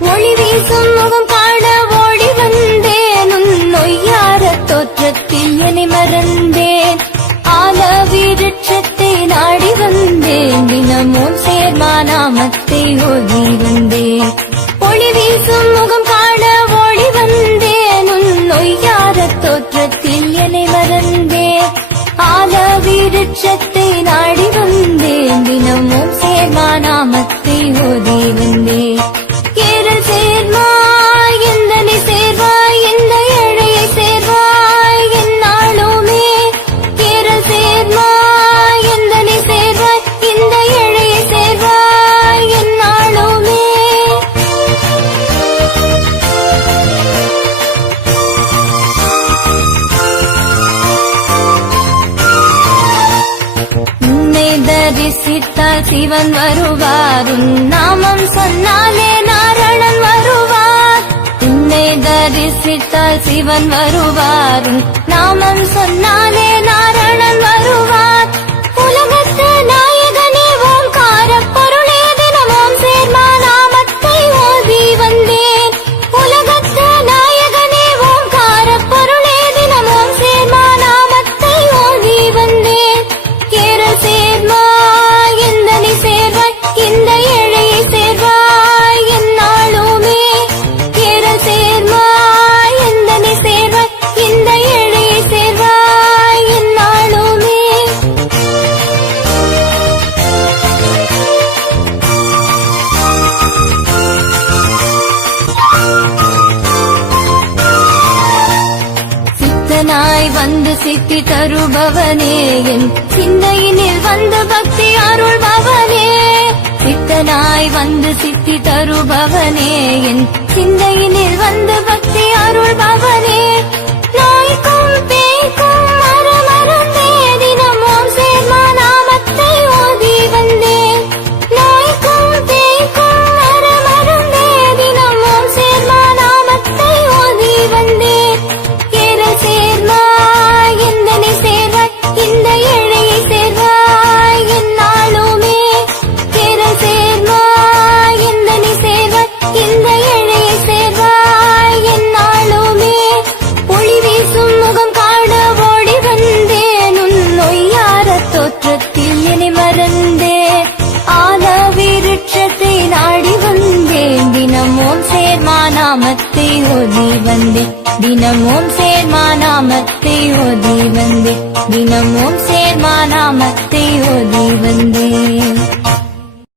ஒளி வீசும் முகம் காண ஓடி வந்தேனும் நொய்யார தோற்றத்தில் என்னை மறந்தேன். ஆல விருட்சத்தை நாடி வந்தேன். தினமும் சேர்மானாமத்தை ஓதி வந்தேன். ஒளி வீசும் முகம் காண ஓடி வந்தேனும் நொய்யார தோற்றத்தில் என்னை மறந்தேன். ஆல விருட்சத்தை தரிசித்தால் சிவன் வருவார். உன் நாமம் சொன்னாலே நாரணன் வருவார். உன்னை தரிசித்தால் சிவன் வருவார். உன் நாமம் சொன்ன சித்தனாய் வந்து சித்தி தருபவனே. என் சிந்தையினில் வந்து பக்தி அருள்பவனே. சித்தனாய் வந்து சித்தி தருபவனே. என் சிந்தையினில் வந்து பக்தி அருள்பவனே. நாமத்தை ஓதி வந்தே. தினமும் சேர்மா நாமத்தை ஓதி வந்தே. தினமும் சேர்மா நாமத்தை ஓதி வந்தேன்